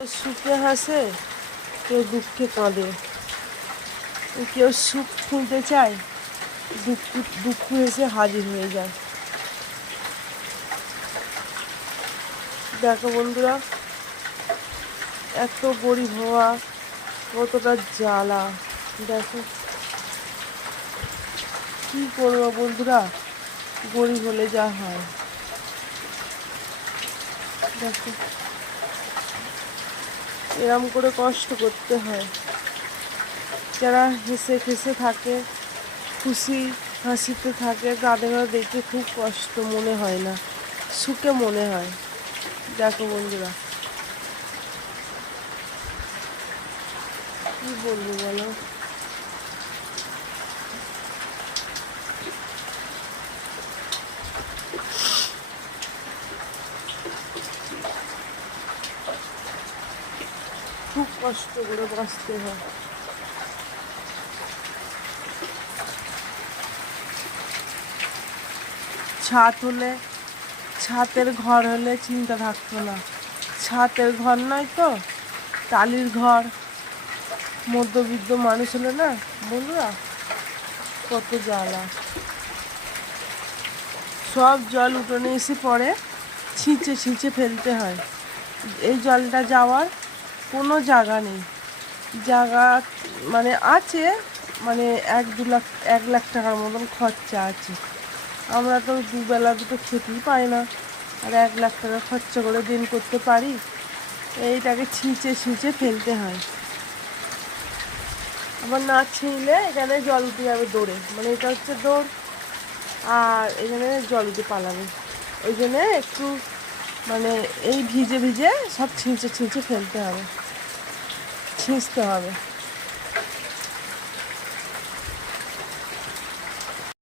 সুখে হাসে, কেউ দুঃখে কাঁদে। কেউ সুখ খুঁজতে চায়, দুঃখ এসে হাজির হয়ে যায়। দেখো বন্ধুরা, এত গরিব হওয়া কতটা জ্বালা। দেখো কি করবো বন্ধুরা, গরিব হলে যা হয়। দেখো এরম করে কষ্ট করতে হয়। যারা হেসে খেসে থাকে, খুশি হাসিতে থাকে, তাদের দেখে খুব কষ্ট মনে হয় না, সুখে মনে হয়। দেখো বন্ধুরা, কি বলবো বলো। খুব কষ্ট করে বাঁচতে হয়। ছাতের ঘর হলে চিন্তা থাকতো না। ছাতের ঘর নয় তো, টালির ঘর, মধ্যবিত্ত মানুষ হলে না বন্ধুরা কত জ্বালা। সব জল উঠোনে এসে পড়ে, ছিঁচে ছিঁচে ফেলতে হয়। এই জলটা যাওয়ার কোনো জায়গা নেই। জায়গা মানে আছে, মানে 1-2 লাখ টাকার মতন খরচা আছে। আমরা তো দুবেলা দুটো খেতেই পাই না, আর 1 লাখ টাকা খরচা করে দিন করতে পারি? এইটাকে ছিঁচে ছিঁচে ফেলতে হয়। আবার না ছিঁড়লে এখানে জল উঠে যাবে দৌড়ে, মানে এটা হচ্ছে দৌড়, আর এখানে জল উঠে পালাবে। ওই জন্যে একটু মানে এই ভিজে ভিজে সব ছিঁচে ছিঁচে ফেলতে হবে, ছিঁচতে হবে।